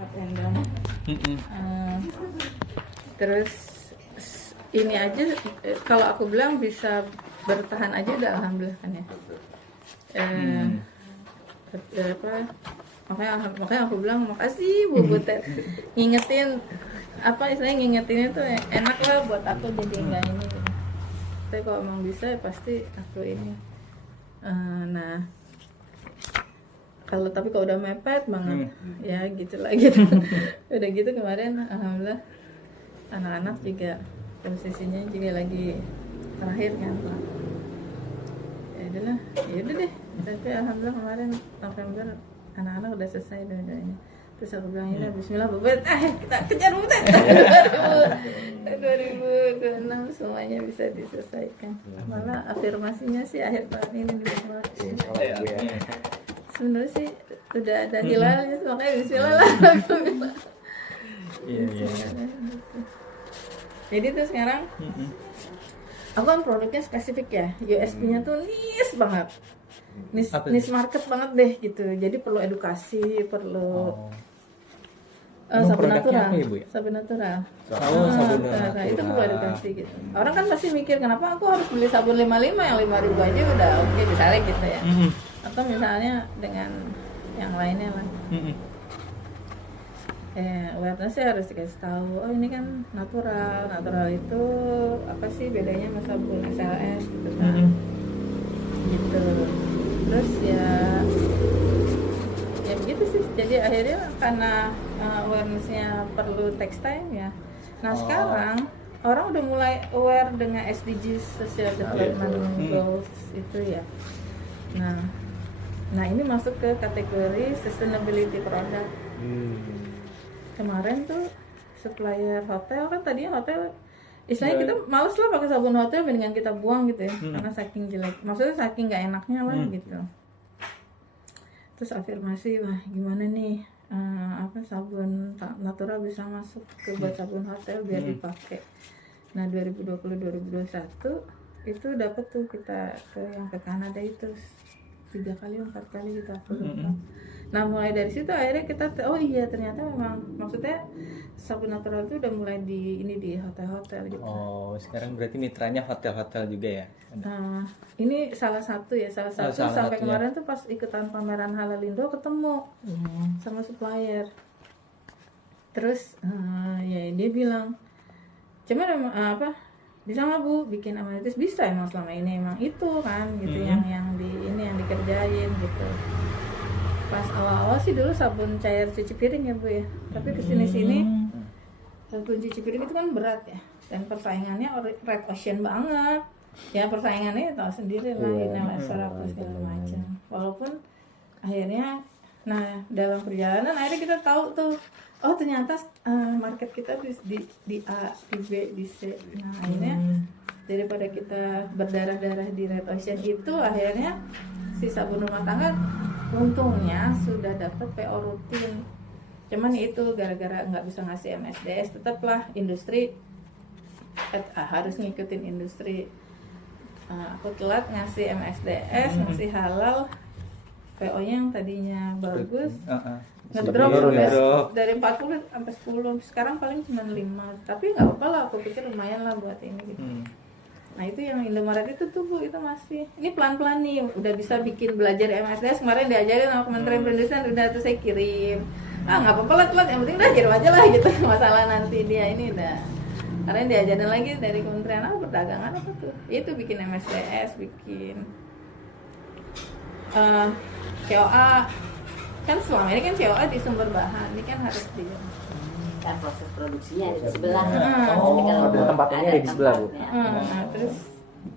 up and down. Mm-mm. Terus ini aja kalau aku bilang bisa bertahan aja udah alhamdulillah kan ya. Makanya aku bilang makasih Bu Butet ngingetin ngingetinnya tuh enak lah buat aku jadi enggak ini. Tapi kalau emang bisa ya pasti aku ini. Nah tapi kalau udah mepet banget ya gitulah gitu. Udah gitu kemarin alhamdulillah anak-anak juga posisinya juga lagi terakhir kan. Ya udah deh. Tapi alhamdulillah kemarin November anak-anak udah selesai dua-duanya. Terus aku bilang ya bismillah Bubet, kita kejar Bubet. 2026 semuanya bisa diselesaikan. Malah afirmasinya sih akhir tahun ini dibuat. Sebenarnya sih udah ada hilalnya, makanya bismillah lah. Iya. Jadi tuh sekarang aku kan produknya spesifik ya, USP-nya tuh niche banget, niche market banget deh gitu. Jadi perlu edukasi, perlu sabun natural, sabun natural. Sabun natural. Itu perlu edukasi gitu. Orang kan pasti mikir kenapa aku harus beli sabun 55 yang 5.000 aja udah oke misalnya gitu ya. Atau misalnya dengan yang lainnya lah. Awareness-nya harus dikasih tahu. Oh ini kan natural itu apa sih bedanya sama sabun SLS gitu kan. Gitu. Terus ya begitu sih. Jadi akhirnya karena awareness-nya perlu text time ya. Nah sekarang orang udah mulai aware dengan SDGs, Social Development Goals itu ya. Nah ini masuk ke kategori sustainability product. Kemarin tuh supplier hotel kan tadinya hotel istilahnya kita males lah pakai sabun hotel mendingan kita buang gitu ya karena saking jelek, maksudnya saking nggak enaknya lah gitu. Terus afirmasi, wah gimana nih sabun natural bisa masuk ke buat sabun hotel biar dipakai. Nah 2020-2021 itu dapat tuh kita yang ke Kanada itu 3 kali 4 kali gitu aku lupa. Nah mulai dari situ akhirnya kita oh iya ternyata memang maksudnya sabun natural itu udah mulai di hotel-hotel gitu. Oh sekarang berarti mitranya hotel-hotel juga ya? Nah ini salah satu sampai kemarin tuh pas ikutan pameran Halalindo ketemu sama supplier. Terus ya dia bilang cuman bisa nggak Bu bikin amenities? Bisa emang selama ini emang itu kan gitu yang dikerjain gitu. Pas awal-awal sih dulu sabun cair cuci piring ya Bu ya, tapi kesini-sini sabun cuci piring itu kan berat ya dan persaingannya red ocean banget ya, persaingannya tahu sendiri lah Unilever apa segala macam. Walaupun akhirnya dalam perjalanan akhirnya kita tahu tuh oh ternyata market kita di A, di B, di C. Nah akhirnya daripada kita berdarah-darah di red ocean itu akhirnya si sabun rumah tangga untungnya sudah dapat PO rutin. Cuman itu gara-gara nggak bisa ngasih MSDS, tetaplah industri harus ngikutin industri. Aku telat ngasih MSDS, ngasih halal, PO-nya yang tadinya bagus ngedrop dari 40 sampai 10. Sekarang paling cuma 5. Tapi nggak apa-apa lah, aku pikir lumayan lah buat ini gitu. Nah itu yang Indomaret itu tuh Bu, itu masih ini pelan-pelan nih udah bisa bikin belajar MSDS. Kemarin diajarin sama Kementerian Perindustrian, udah tuh saya kirim. Nggak apa-apa telat, yang penting udah kirim aja lah gitu. Masalah nanti dia ini udah karena diajarin lagi dari Kementerian Perdagangan apa tuh itu bikin MSDS, bikin COA kan selama ini kan COA di sumber bahan, ini kan harus di kan proses produksinya ada di sebelah. Ada tempatnya di sebelah Bu. Terus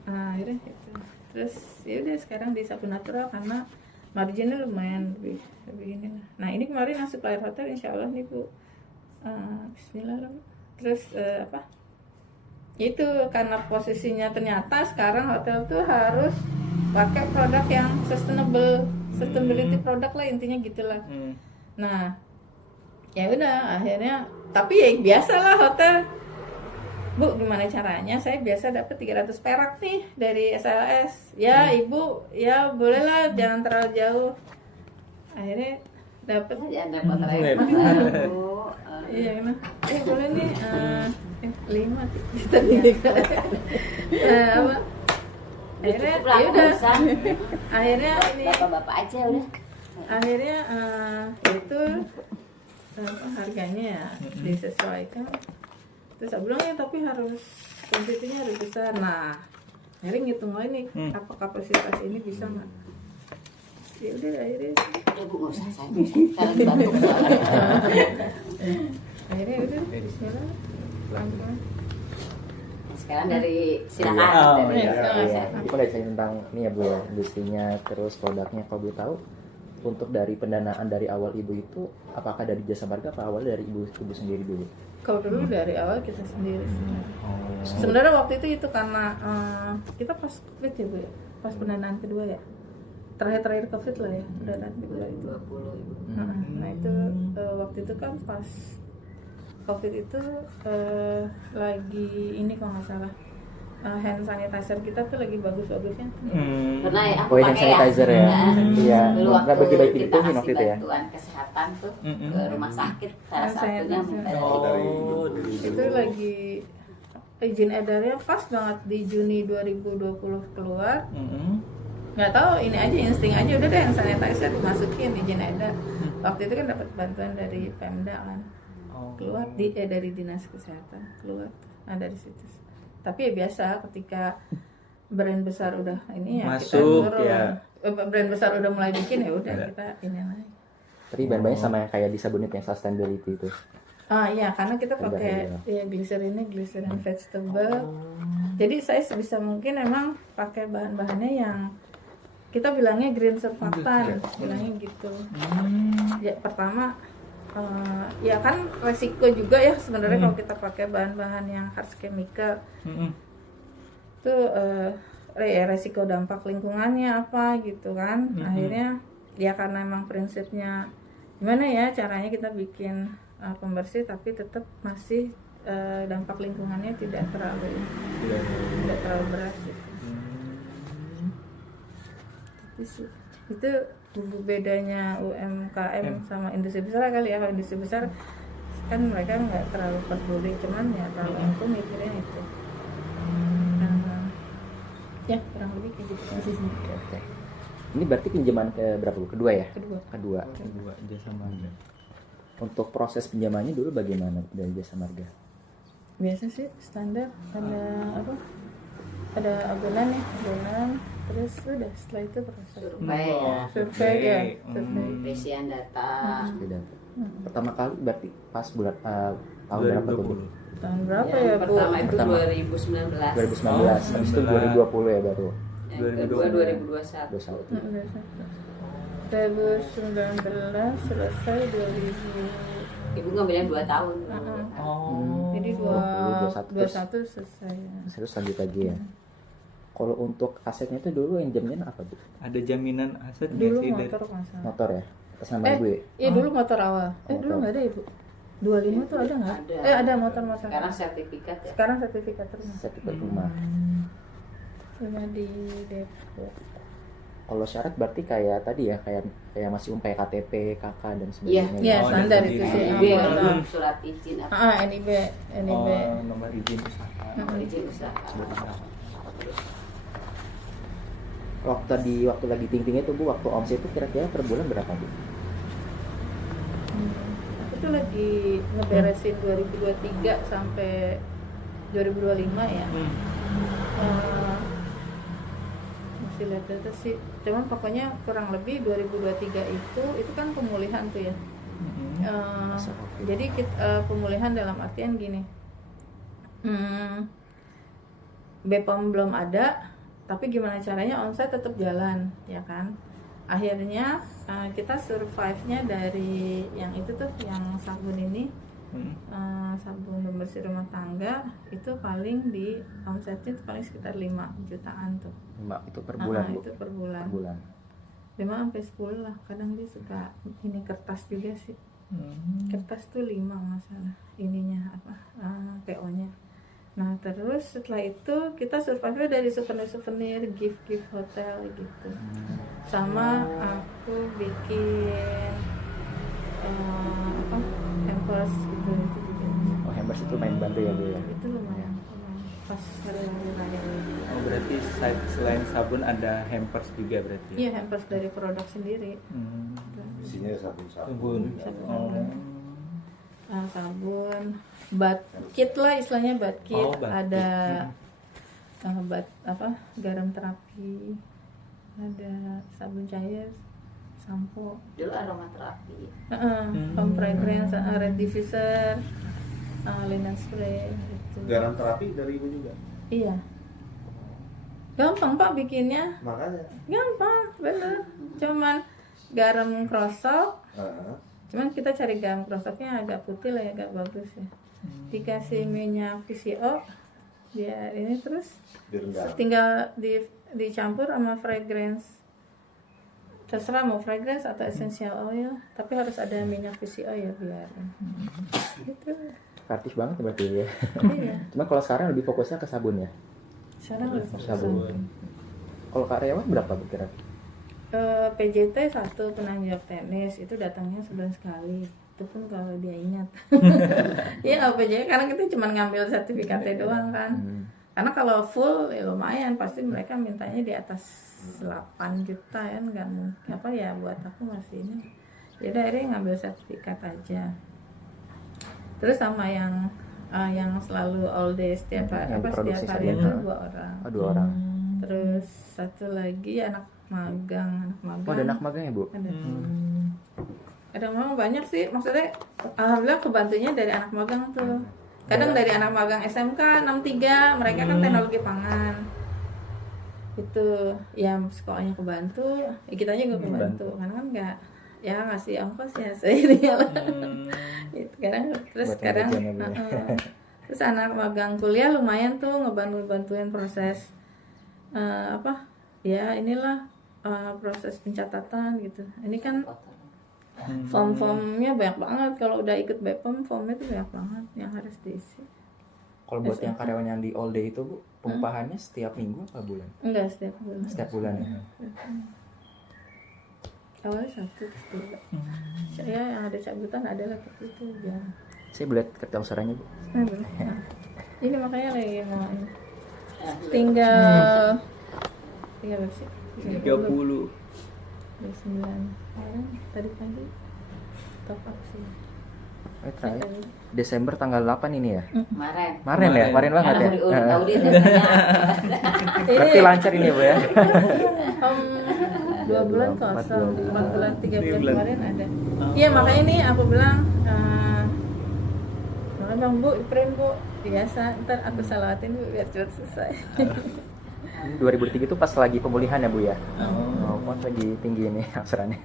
akhirnya gitu. Terus ya udah sekarang di sabun natural karena marginnya lumayan lebih ini lah. Nah ini kemarin yang supplier hotel insya Allah nih Bu, bismillah lah. Terus itu karena posisinya ternyata sekarang hotel tuh harus pakai produk yang sustainability produk lah intinya gitulah. Nah ya udah akhirnya tapi ya biasalah hotel Bu gimana caranya saya biasa dapat 300 perak nih dari SLS ya Ibu ya bolehlah jangan terlalu jauh. Akhirnya dapat. Jangan repot-repot. Bu. Iya kan? Boleh nih 5 kita nih. Apa? Akhirnya Cukup lah, ya udah. nggak usah. Akhirnya ini Bapak-bapak aja udah. akhirnya itu apa harganya ya disesuaikan. Terus saya bilang ya tapi harus kuantitinya harus besar. Nah, akhirnya ngitung lagi nih apa kapasitas ini bisa nggak? Ya udah akhirnya Udah Bu, nggak usah saya. Sekarang dibantu soalnya. akhirnya udah Bismillah pelan-pelan. Sekarang dari silakan. Oh, Dari iya. Iya, itu udah cerita tentang ini ya Bu ya, industrinya, terus produknya. Kalau boleh tahu, untuk dari pendanaan dari awal Ibu itu, apakah dari Jasa Marga apa awal dari Ibu sendiri dulu? Kalau dulu dari awal kita sendiri sebenarnya. Sebenarnya waktu itu karena kita pas COVID ya Bu ya, pas pendanaan kedua ya, terakhir COVID lah ya, pendanaan kedua itu. 20 Ibu. Nah itu waktu itu kan pas COVID itu lagi ini kalau nggak salah hand sanitizer kita tuh lagi bagus-bagusnya. Pernah ya aku Oh, hand pakai ya. sanitizer ya? Iya. Dulu Nggak waktu bagi-bagi kita itu kasih waktu itu ya? bantuan kesehatan tuh ke rumah sakit salah Hand satunya sanitizer. minta Oh, dari Itu lagi izin edarnya pas banget di Juni 2020 keluar. Nggak tahu ini aja insting aja udah deh hand sanitizer dimasukin izin edar. Waktu itu kan dapat bantuan dari Pemda kan. Keluar dari dinas kesehatan keluar dari situ. Tapi ya biasa ketika brand besar udah ini ya Masuk, kita turun. ya. Brand besar udah mulai bikin ya udah kita ini lagi. Tapi bahan-bahannya sama yang kayak di sabun itu yang sustainability itu. Iya karena kita Ada pakai ya glycerin vegetable. Jadi saya sebisa mungkin emang pakai bahan-bahannya yang kita bilangnya green surfactant, bilangnya gitu. Ya pertama ya kan resiko juga ya sebenarnya kalau kita pakai bahan-bahan yang harsh chemical tuh ya resiko dampak lingkungannya apa gitu kan. Akhirnya ya karena emang prinsipnya gimana ya caranya kita bikin pembersih tapi tetap masih dampak lingkungannya tidak terlalu berat gitu. Itu bedanya UMKM sama industri besar kali ya. Kalau industri besar kan mereka nggak terlalu peduli, cuman ya kalau aku mikirnya itu ya kurang lebih kayak gitu sih. Oke. Ini berarti pinjaman ke berapa Bu? Kedua ya? Kedua. Kedua Jasa Marga. Untuk proses pinjamannya dulu bagaimana dari Jasa Marga? Biasa sih standar, ada apa, ada agunan terus udah setelah itu proses survei ya. survei ya survei. Pembersihan data. Sudah. Pertama kali berarti pas bulan tahun berapa tuh Bu? Tahun berapa Yang ya Bu? pertama itu Pertama. 2019. 2019, habis itu 2020 ya baru. Yang kedua 2021. 21. 2019 selesai 2000. Ibu ngambilnya 2 tahun. Jadi 21 selesai ya. Terus lanjut lagi ya. Kalau untuk asetnya itu dulu yang jaminnya apa Bu? Ada jaminan aset nggak Dulu sih dari motor masalah. Motor ya? Atas nama Ibu ya? Iya dulu motor awal. Dulu Motor. nggak ada Ibu. 25 tuh ada nggak? Ada. Ada motor-motor. Sekarang sertifikat ya. Sekarang sertifikat rumah. Sertifikat rumah. Rumah di Depok. Kalau syarat berarti kayak tadi ya, kayak masih kayak KTP, KK dan Iya. sebagainya. Iya Oh, standar ada itu sendiri. sih. NIB Apa? kalau surat izin apa NIB. nomor izin usaha. izin usaha. Waktu lagi tingginya tuh Bu, waktu omset itu kira-kira per bulan berapa Bu? Aku tuh lagi ngeberesin 2023 sampai 2025 ya. Masih lihat data sih. Cuman pokoknya kurang lebih 2023 itu kan pemulihan tuh ya. Jadi pemulihan dalam artian gini. BPOM belum ada, tapi gimana caranya omset tetap jalan, ya kan? Akhirnya kita survive-nya dari yang itu tuh, yang sabun ini, sabun pembersih rumah tangga itu paling di omsetnya itu paling sekitar 5 jutaan tuh. 5 itu per bulan Bu? Itu per bulan. Per bulan. 5 sampai 10 lah. Kadang dia suka ini kertas juga sih. Kertas tuh 5 masalah ininya apa PO-nya. Nah terus setelah itu kita survive dari souvenir gift hotel gitu. Sama aku bikin apa hampers gitu itu juga bisa. Oh, hampers itu main bantu ya Bu ya. Itu lumayan pas hari raya. Oh, berarti selain sabun ada hampers juga berarti. Iya, hampers dari produk sendiri. Isinya sabun-sabun. Sabun. Sabun. Sabun, bat kit lah istilahnya, bat kit. Oh, bat ada bat apa garam terapi, ada sabun cair, sampo, Dulu aromaterapi. home fragrance, red diffuser, linen spray gitu. Garam terapi dari ibu juga. Iya, gampang Pak bikinnya, Makanya. gampang bener, cuman garam krosok. Heeh. Cuman kita cari garam krosoknya agak putih lah ya, agak bagus ya. Dikasih minyak VCO, dia ini terus Direndam. tinggal dicampur sama fragrance. Terserah mau fragrance atau essential oil, tapi harus ada minyak VCO ya biar. Gitu. Praktis banget ya berarti ya. Iya. Cuma kalau sekarang lebih fokusnya ke sabun ya. Sekarang udah fokus Sabun. sabun. Kalau karyawan berapa Bu kira? PJT 1 penanjak tenis itu datangnya sebulan sekali, itu pun kalau dia ingat. Iya kalau PJT karena kita cuma ngambil sertifikatnya doang kan. Karena kalau full ya lumayan, pasti mereka mintanya di atas 8 juta ya, nggak mungkin apa ya, buat aku masih ini. Jadi akhirnya ngambil sertifikat aja. Terus sama yang selalu all day setiap hari, Yang apa diproduksi setiap hari sabun, itu ya? 2 orang. Oh, 2 orang. Terus satu lagi anak magang. Oh, ada anak magang ya Bu? Ada. Ada memang banyak sih, maksudnya alhamdulillah kebantunya dari anak magang tuh. Kadang dari anak magang SMK 63, mereka kan teknologi pangan. Itu ya sekolahnya kebantu, ya kita juga kebantu. Karena kan enggak ya ngasih ongkos ya sendiri ya. Itu kadang terus Buat kadang jajan ya, Bu. terus anak magang kuliah lumayan tuh ngebantuin proses apa? Ya inilah proses pencatatan gitu. Ini kan form-formnya banyak banget, kalau udah ikut BPOM formnya tuh banyak banget yang harus diisi. Kalau buat yang karyawan yang di all day itu Bu, pengupahannya setiap minggu apa bulan? Enggak setiap bulan. Setiap bulan ya. Awalnya 1 terus 2. Saya yang ada cabutan adalah itu ya. Saya boleh kerja usahanya Bu. Boleh. Nah, ini makanya lagi mau ini. Tinggal berapa sih? 30. 29 kemarin tadi pagi top up sih. Terakhir Desember tanggal 8 ini ya. Kemarin. Kemarin ya, kemarin banget ya. Audit. Berarti lancar ini Bu ya. 2 bulan 4 kosong, bulan. 4 bulan 3 bulan bulan. kemarin ada. Iya makanya ini aku bilang makanya Bang Bu, print Bu, biasa ntar aku salawatin Bu biar cepat selesai. 2003 itu pas lagi pemulihan ya Bu ya. Oh, pas lagi tinggi ini angsurannya.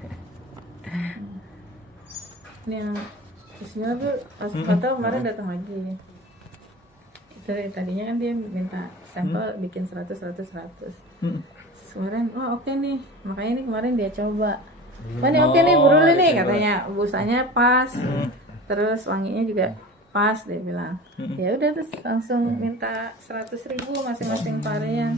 Ini yang Bismillah Bu, pas foto kemarin datang lagi. Tadinya kan dia minta sampel bikin 100. Kemarin, oh oke nih, makanya ini kemarin dia coba. Wah ini oke nih, burul nih katanya, busanya pas, terus wanginya juga pas dia bilang. Ya udah terus langsung minta 100.000 masing-masing varian.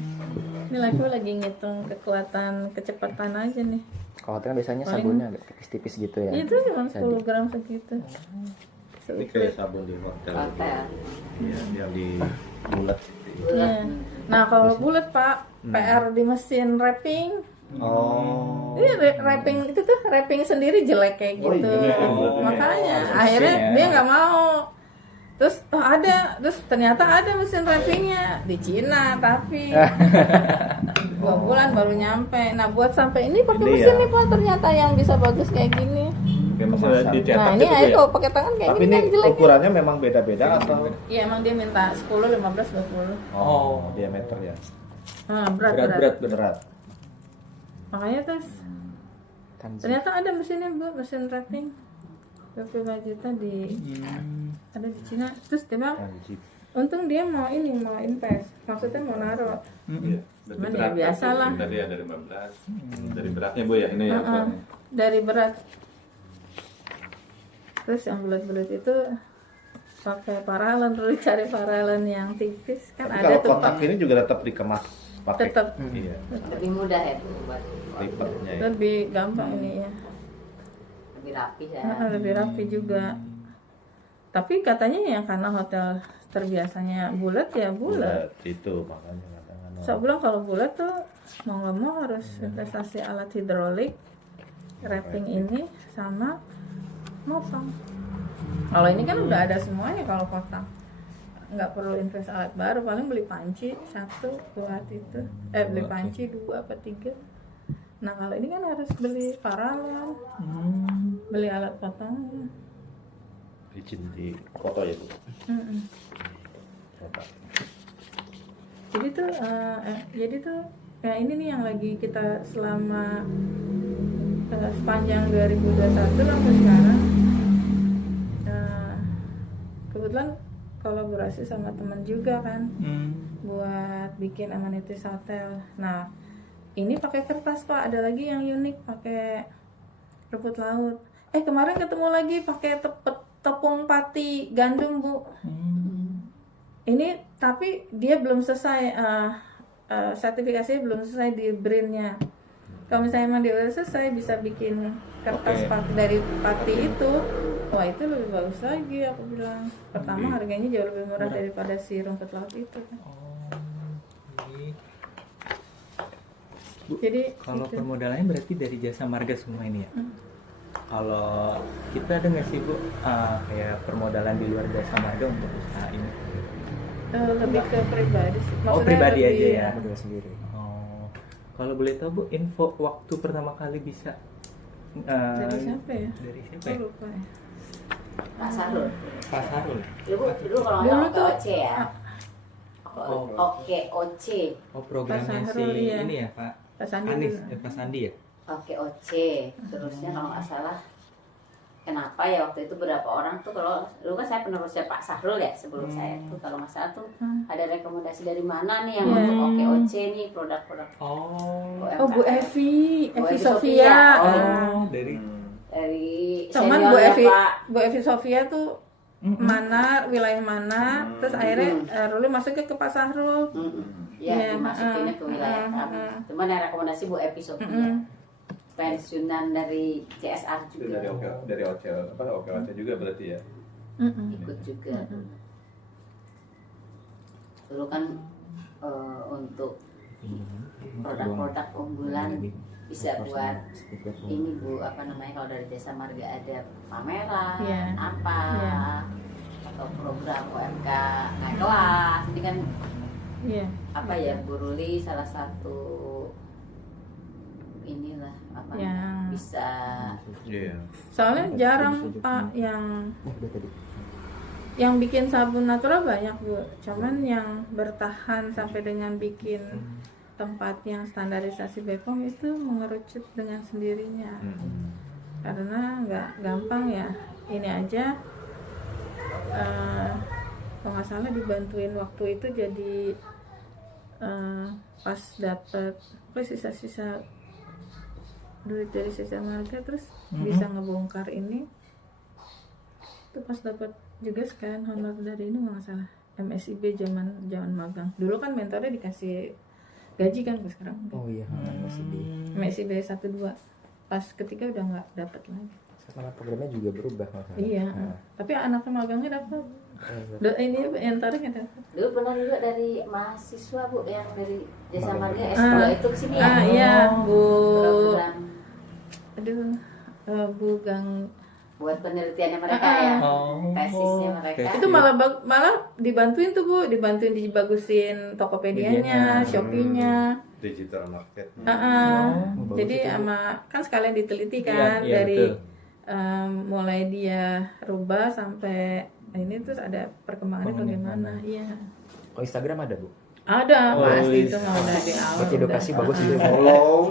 Ini lagi ngitung kekuatan kecepatan aja nih. Kalau kan biasanya sabunnya agak tipis-tipis gitu ya. Itu cuma 10 gram segitu. Ini kayak sabun di hotel. Hotel. Iya, yang di bulat. Iya. Nah kalau bulat Pak, PR di mesin wrapping. Oh. Ini wrapping itu tuh wrapping sendiri jelek kayak Oh, gitu. iya, Makanya Oh, akhirnya mesin ya. dia nggak mau. Terus ada, terus ternyata ada mesin wrappingnya di Cina tapi 2 bulan baru nyampe. Nah buat sampai ini pakai Ini mesin ya. nih Pak, ternyata yang bisa bagus kayak gini. Sudah dicetak Nah ini gitu akhirnya ya? kalau pakai tangan kayak Tapi gini ini kan jelek. ukurannya memang beda-beda atau? Iya emang dia minta 10, 15, 20. Oh, diameter ya. Nah, berat. Berat bener. Berat. Makanya terus Tanzi. ternyata ada mesinnya Bu, mesin wrapping 25 juta ada di Cina. Terus dia bilang Anjir. untung dia mau invest, maksudnya mau naruh. Iya. Cuman ya biasalah. Tadi ada 15. Dari beratnya Bu ya, ini ya. Dari berat. Terus yang bulat-bulat itu pakai paralon, terus cari paralon yang tipis kan. Tapi ada kalau tuh kotak Pak, ini juga tetap dikemas pakai. tetap Iya. Lebih mudah ya Bu buat Lipatnya ya. lebih gampang ini ya. lebih rapi ya. Lebih rapi juga. Tapi katanya ya karena hotel terbiasanya bulat ya bulat. Itu makanya kadang-kadang. Saya bilang kalau bulat tuh mau nggak mau harus investasi alat hidrolik, wrapping ini sama mopang. Kalau ini kan udah ada semuanya kalau kotak. Nggak perlu invest alat baru, paling beli panci 1 buat itu. Beli panci 2 apa 3. Nah kalau ini kan harus beli paralon, beli alat potong. Izin di foto ya Bu. Foto. Jadi tuh ya ini nih yang lagi kita selama sepanjang 2021 sampai sekarang kebetulan kolaborasi sama teman juga kan buat bikin amenities hotel. Nah ini pakai kertas Pak, ada lagi yang unik pakai rumput laut. Kemarin ketemu lagi pakai tepung pati gandum Bu. Ini tapi dia belum selesai sertifikasinya belum selesai di brandnya. Kalau misalnya emang dia udah selesai bisa bikin kertas dari pati itu, wah itu lebih bagus lagi aku bilang. Pertama harganya jauh lebih murah daripada si rumput laut itu kan. Jadi Kalau gitu. permodalannya berarti dari jasa marga semua ini ya? Kalau kita ada nggak sih Bu kayak permodalan di luar jasa marga untuk usaha ini? Lebih ke pribadi sih. Oh pribadi aja ya? Modal sendiri. Oh, kalau boleh tahu Bu, info waktu pertama kali bisa Dari siapa ya? Dari siapa Aku ya? lupa ya. Pak Sarul. Pak Sarul. Dulu kalau Dulu nggak tuh, OC ya. Oke OC. Oh programnya Pak si Sarul, iya. ini ya Pak Pak Sandi Anies, dulu. Pak Sandi ya? Oke OC. Terusnya kalau nggak salah, kenapa ya waktu itu berapa orang tuh, kalau dulu kan saya penerusnya Pak Sahrul ya sebelum saya tuh, kalau nggak salah tuh ada rekomendasi dari mana nih yang untuk Oke OC nih produk-produk Oh, Oh Bu Evi Bu Evi Sofia. Sofia. dari dari Teman senior Bu ya, Evi, Pak. Bu Evi Sofia tuh mana wilayah mana, terus akhirnya Ruli masuk ke Pak Sahrul. Ya, Iya, dimasukinnya ke wilayah kami. Cuman yang rekomendasi Bu Evi Sofia. Pensiunan dari CSR Itu juga. dari OCL juga berarti ya. Ikut juga. Dulu kan untuk produk-produk unggulan bisa buat ini Bu, apa namanya, kalau dari Jasa Marga ada pameran Iya. apa Iya. atau program UMK naik kelas. Ini kan Iya. apa ya, Bu Ruli salah satu inilah apa Ya. namanya, bisa Iya. Soalnya jarang Pak yang bikin sabun natural banyak Bu. Cuman yang bertahan sampai dengan bikin tempat yang standarisasi BPOM itu mengerucut dengan sendirinya. Karena nggak gampang ya. Ini aja kalau nggak salah dibantuin waktu itu jadi pas dapet sisa-sisa duit dari sisa marga, terus bisa ngebongkar ini itu pas dapat juga sekalian honor dari ini nggak salah MSIB zaman magang. Dulu kan mentornya dikasih gaji kan, sekarang Oh iya, masih di. MSIB 1-2 pas ketiga udah nggak dapat lagi. Sekarang programnya juga berubah masalah. Iya, tapi anak magangnya dapat. Ini mentornya dapat. dulu pernah juga dari mahasiswa Bu yang dari Jasa Marga Ah. S2 itu kesini ya. Iya, Bu. Program Aduh, Bu Gang. buat penelitiannya mereka ya, tesisnya mereka. Itu malah dibantuin tuh Bu, dibantuin dibagusin Tokopedia-nya, Shopee-nya. Digital market. Jadi sama kan sekalian diteliti kan Iya, dari betul. Mulai dia rubah sampai ini terus ada perkembangannya bagaimana. Iya. Oh Instagram ada Bu? Ada Oh, pasti iya. itu mah udah di awal. Buat edukasi bagus itu. Follow.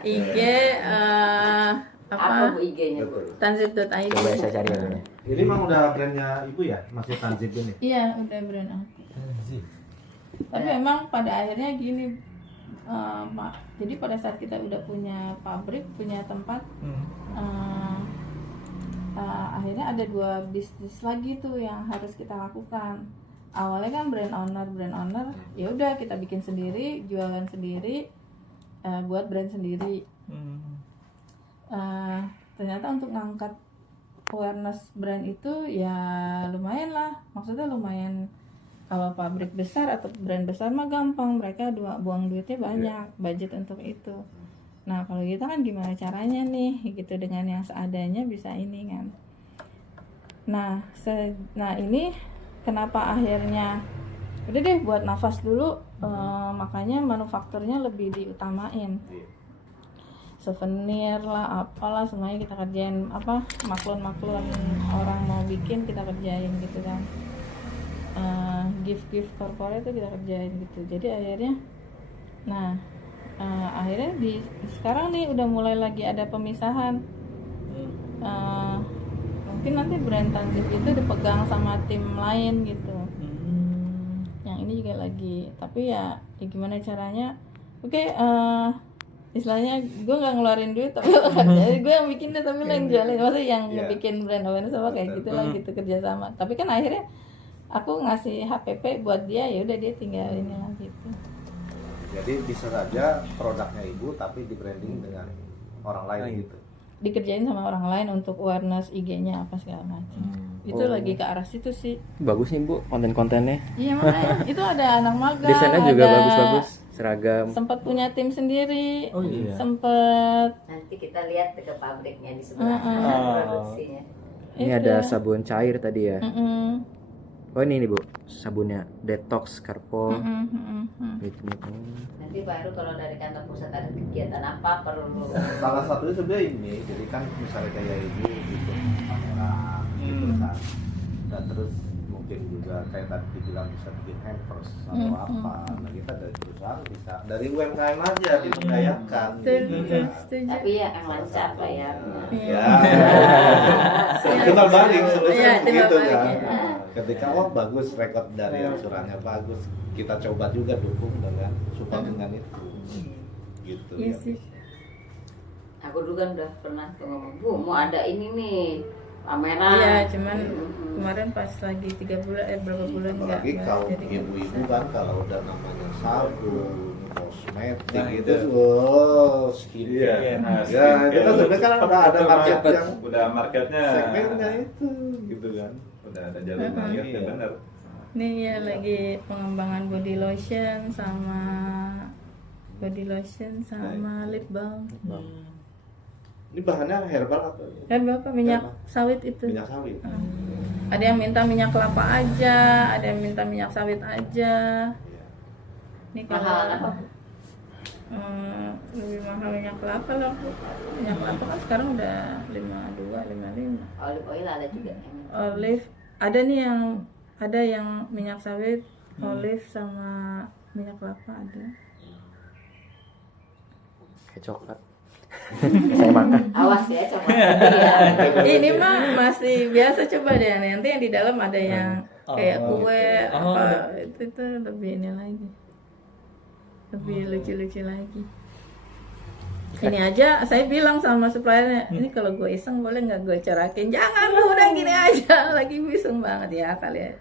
IG Apa Bu IG-nya Bu? tanzip.id. Coba saya cari ya. Ini memang udah brandnya Ibu ya, masih Tanzip ini. Iya, udah brand aku. Tapi memang pada akhirnya gini, Pak. Jadi pada saat kita udah punya pabrik, punya tempat, akhirnya ada 2 bisnis lagi tuh yang harus kita lakukan. Awalnya kan brand owner, ya udah kita bikin sendiri, jualan sendiri, buat brand sendiri. ternyata untuk ngangkat awareness brand itu ya lumayan lah, maksudnya lumayan. Kalau pabrik besar atau brand besar mah gampang, mereka buang duitnya banyak, budget untuk itu. Nah kalau kita kan gimana caranya nih gitu, dengan yang seadanya bisa ini kan. Nah ini kenapa akhirnya udah deh buat nafas dulu, makanya manufakturnya lebih diutamain. Souvenir lah, apalah semuanya kita kerjain, apa maklun orang mau bikin kita kerjain gitu kan. Gift corporate itu kita kerjain gitu. Jadi akhirnya akhirnya sekarang nih udah mulai lagi ada pemisahan. Mungkin nanti brand Tanzib itu dipegang sama tim lain gitu. Yang ini juga lagi, tapi ya gimana caranya? Oke, istilahnya gue nggak ngeluarin duit tapi jadi gue yang bikin deh, tapi lo yang jualin, maksudnya yang bikin brand awareness sama kayak gitulah gitu, kerjasama. Tapi kan akhirnya aku ngasih HPP buat dia, ya udah dia tinggal inilah gitu. Jadi bisa saja produknya ibu tapi di branding dengan orang lain gitu. Dikerjain sama orang lain untuk awareness IG-nya apa segala macam. Itu lagi ke arah situ sih. Bagus nih Bu konten-kontennya. Iya makanya itu ada anak magang. Desainnya juga bagus-bagus, seragam. Sempat punya tim sendiri. Oh iya. Sempat. Nanti kita lihat ke pabriknya di sebelah produksinya. Ini ada sabun cair tadi ya. Oh ini nih Bu, sabunnya Detox Carpol. Gitu. Nanti baru kalau dari kantor pusat ada kegiatan apa perlu. Salah satunya sebenarnya ini, jadi kan misalnya kayak ibu gitu kamera gitu kan. Dan terus mungkin juga kayak tadi dibilang bisa bikin hampers atau apa. Nah kita dari perusahaan bisa dari UMKM aja diberdayakan. Gitu kan. Tapi ya yang lancar bayarnya. Ya, kita balik sebenarnya begitu kan. ya. Ketika bagus rekod dari angsurannya bagus, kita coba juga dukung dengan support dengan itu, gitu Iya ya. sih. Aku dulu kan udah pernah tuh ngomong, Bu mau ada ini nih pameran. Iya, cuman kemarin pas lagi 3 bulan berapa bulan enggak. Apalagi kalau jadi nggak ibu-ibu bisa. kan kalau udah namanya sabun, kosmetik Nah, gitu, itu. skincare. Iya, nah, Ya, itu kan sebenarnya kan udah ada market yang udah marketnya segmennya itu, gitu kan. udah ada jalur marketnya bener. Nih ya lagi pengembangan body lotion sama lip balm. Ini bahannya herbal atau Kan Bapak minyak sawit itu. minyak sawit? Ada yang minta minyak kelapa aja, ada yang minta minyak sawit aja. Ini Mahal kalau apa? lebih mahal minyak kelapa lah Bu. Minyak kelapa kan sekarang udah 52, 55. Olive oil ada juga. Olive ada nih yang minyak sawit, olive sama minyak kelapa ada. Kayak coklat. Saya makan. Awas ya coba. Iya. Ini mah masih biasa, coba deh. Nanti yang di dalam ada yang kayak kue apa itu lebih ini lagi. Lebih lucu-lucu lagi. Ini aja saya bilang sama suppliernya, ini kalau gue iseng boleh nggak gue corakin? Jangan lu, udah gini aja, lagi iseng banget ya kali ya.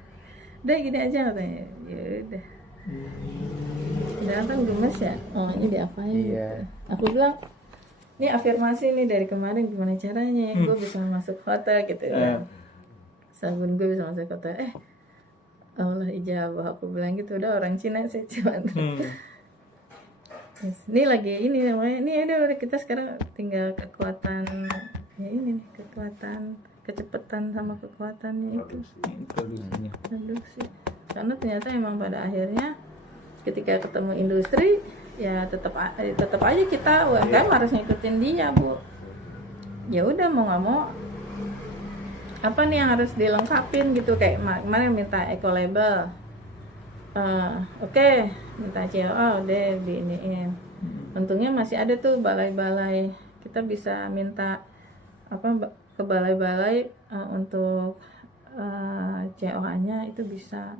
Udah gini aja katanya. Ya udah. Datang gemes ya, oh ini diapain? Iya. Aku bilang, ini afirmasi nih dari kemarin gimana caranya gue bisa masuk hotel gitu kan. Sabun gue bisa masuk hotel. Allah ijabah, aku bilang gitu. Udah orang Cina sih cuma. Yes. Ini lagi ini namanya, ini udah kita sekarang tinggal kekuatan ya ini nih, kekuatan kecepatan sama kekuatannya itu produksi. Karena ternyata emang pada akhirnya ketika ketemu industri ya tetap aja kita UMKM harus ngikutin dia Bu. Ya udah mau nggak mau apa nih yang harus dilengkapin gitu, kayak kemarin minta eco label. Oke, minta COA udah diiniin. Untungnya masih ada tuh balai-balai. Kita bisa minta ke balai-balai untuk COA-nya itu bisa.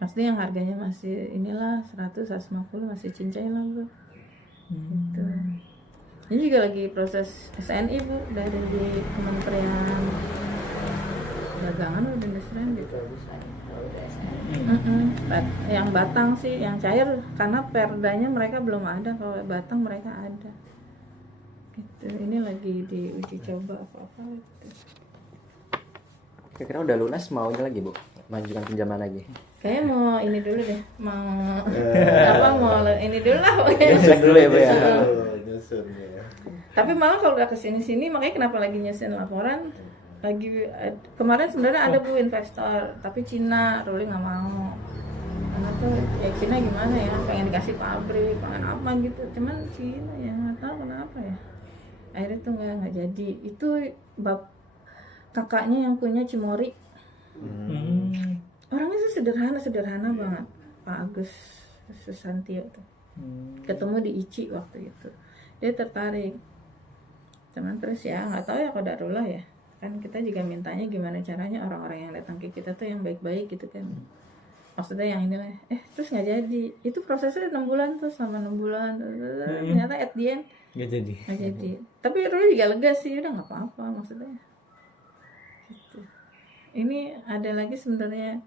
Maksudnya yang harganya masih inilah 100 150 masih cincai lah Bu. Gitu. Ini juga lagi proses SNI Bu dari di Kementerian Dagangan dan Perindustrian gitu. Yang batang sih, yang cair karena perdanya mereka belum ada. Kalau batang mereka ada. gitu. Ini lagi diuji coba apa gitu. Kira-kira udah lunas maunya lagi Bu? Mengajukan pinjaman lagi? Kayaknya mau ini dulu deh, mau ini dulu lah pokoknya. Nyusun dulu ya Bu ya? Nyusun ya. Tapi malah kalau udah kesini-sini, makanya kenapa lagi nyusun laporan, kemarin sebenarnya ada Bu investor, tapi Cina, Ruli nggak mau. Karena tuh ya Cina gimana ya, pengen dikasih pabrik, pengen apa gitu, cuman Cina ya nggak tahu kenapa ya. Akhirnya tuh nggak jadi. Itu kakaknya yang punya Cimory. Orangnya sih sederhana banget, Pak Agus Susantio tuh. Ketemu di ICI waktu itu, dia tertarik. Cuman terus ya nggak tahu ya qadarullah ya. Kan kita juga mintanya gimana caranya orang-orang yang datang ke kita tuh yang baik-baik gitu kan. Maksudnya yang inilah, terus nggak jadi. Itu prosesnya 6 bulan tuh, selama 6 bulan. Ternyata at the end Nggak jadi. Tapi Ruli juga lega sih, udah nggak apa-apa maksudnya. Gitu. Ini ada lagi sebenarnya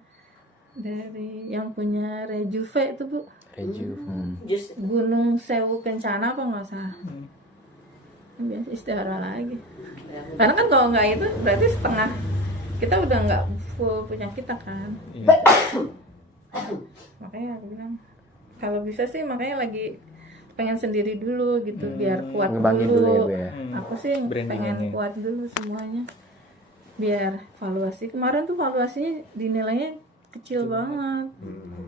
dari yang punya Rejuve itu Bu. Rejuve. Jus Gunung Sewu Kencana apa nggak salah. Biasa istihara lagi. Karena kan kalau nggak itu berarti setengah kita udah nggak full punya kita kan. Makanya aku bilang kalau bisa sih makanya lagi pengen sendiri dulu gitu biar kuat Ngembangin dulu ya Bu ya? Aku sih pengen kuat dulu semuanya biar valuasi. Kemarin tuh valuasinya dinilainya kecil banget,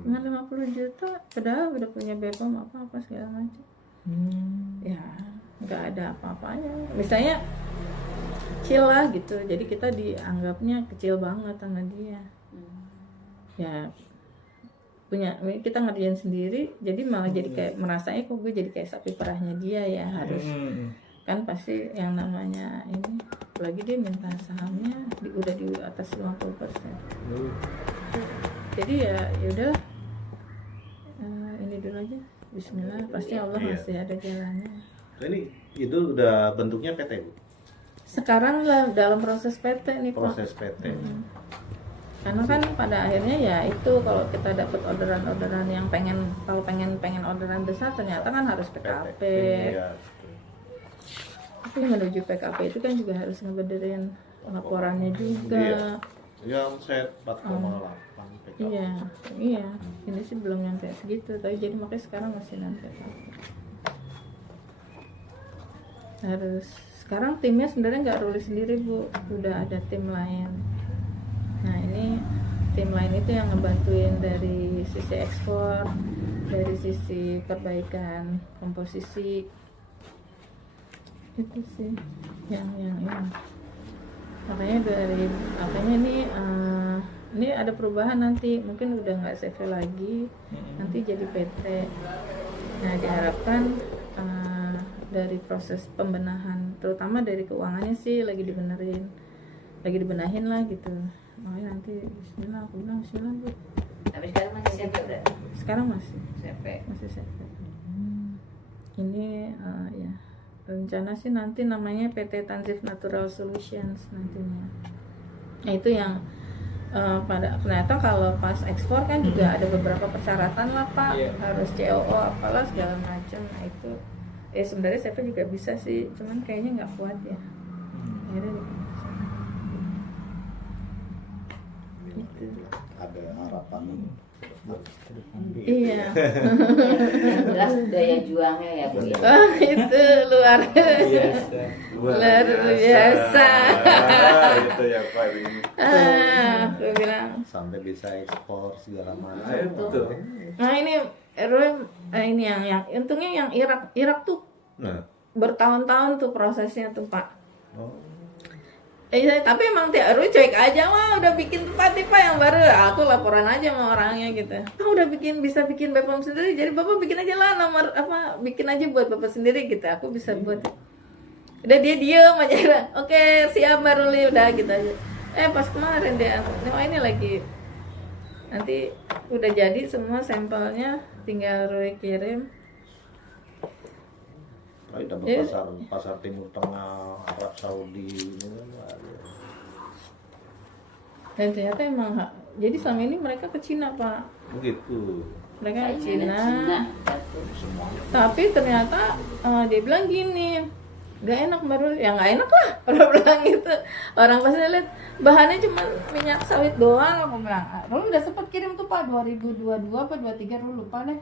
cuma 50 juta padahal udah punya BPOM apa segala macam. Ya nggak ada apa-apanya, misalnya kecil lah gitu, jadi kita dianggapnya kecil banget sama dia. Ya punya kita ngerjain sendiri, jadi malah jadi kayak merasanya kok gue jadi kayak sapi perahnya dia ya, harus kan pasti yang namanya ini, apalagi dia minta sahamnya udah di atas 50%. Jadi ya udah ini dulu aja, Bismillah, pasti Allah masih ada jalannya. Ini itu udah bentuknya PT Bu? Sekarang lah dalam proses PT nih Pak. Proses PT. Karena kan pada akhirnya ya itu kalau kita dapat orderan-orderan yang pengen orderan besar ternyata kan harus PKP. Iya. Tapi menuju PKP itu kan juga harus ngebenerin laporannya juga. Yang set 4,8 PKP. Iya. Ini sih belum nyampe segitu, tapi jadi makanya sekarang masih nanti. Harus sekarang timnya sebenarnya nggak Ruli sendiri Bu, udah ada tim lain. Nah ini tim lain itu yang ngebantuin dari sisi ekspor, dari sisi perbaikan komposisi, itu sih yang ini. Makanya ini ada perubahan nanti, mungkin udah nggak CV lagi, nanti jadi PT. Nah diharapkan dari proses pembenahan, terutama dari keuangannya sih lagi dibenahin lah gitu. Makanya nanti Bismillah, aku bilang Bismillah Bu. tapi sekarang masih CP berarti. Sekarang masih CP. CV. Ini ya rencana sih nanti namanya PT Tanzif Natural Solutions nantinya. Nah itu yang ternyata kalau pas ekspor kan juga ada beberapa persyaratan lah Pak, harus COO apalah segala macam. Nah itu sebenarnya CV juga bisa sih, cuman kayaknya nggak kuat ya. Akhirnya Ada harapan. iya. Yang jelas daya juangnya ya Bu ya. Itu luar biasa. Itu ya Pak ini. Aku bilang. Sampai bisa ekspor segala macam. Betul. Nah ini ini yang untungnya yang Irak tuh Nah. bertahun-tahun tuh prosesnya tuh Pak. Oh. Tapi emang tiap Rui cuek aja, wah udah bikin tempat nih Pak yang baru, aku laporan aja sama orangnya gitu. Udah bisa bikin BPOM sendiri, jadi Bapak bikin aja lah nomor bikin aja buat Bapak sendiri gitu, aku bisa buat. Udah dia diem aja, oke siap Mbak Ruli, udah gitu aja. Pas kemarin dia, ini lagi nanti udah jadi semua sampelnya, tinggal Rui kirim. Dapat pasar Timur Tengah, Arab Saudi ini ada. Dan ternyata emang jadi selama ini mereka ke Cina Pak. Begitu. Mereka ke Cina. Cina. Tapi ternyata dia bilang gini, Gak enak baru, ya gak enak lah orang bilang gitu. Orang pasti lihat bahannya cuma minyak sawit doang, aku bilang. Rul udah sempet kirim tuh Pak 2022 apa 23 Rul lupa deh.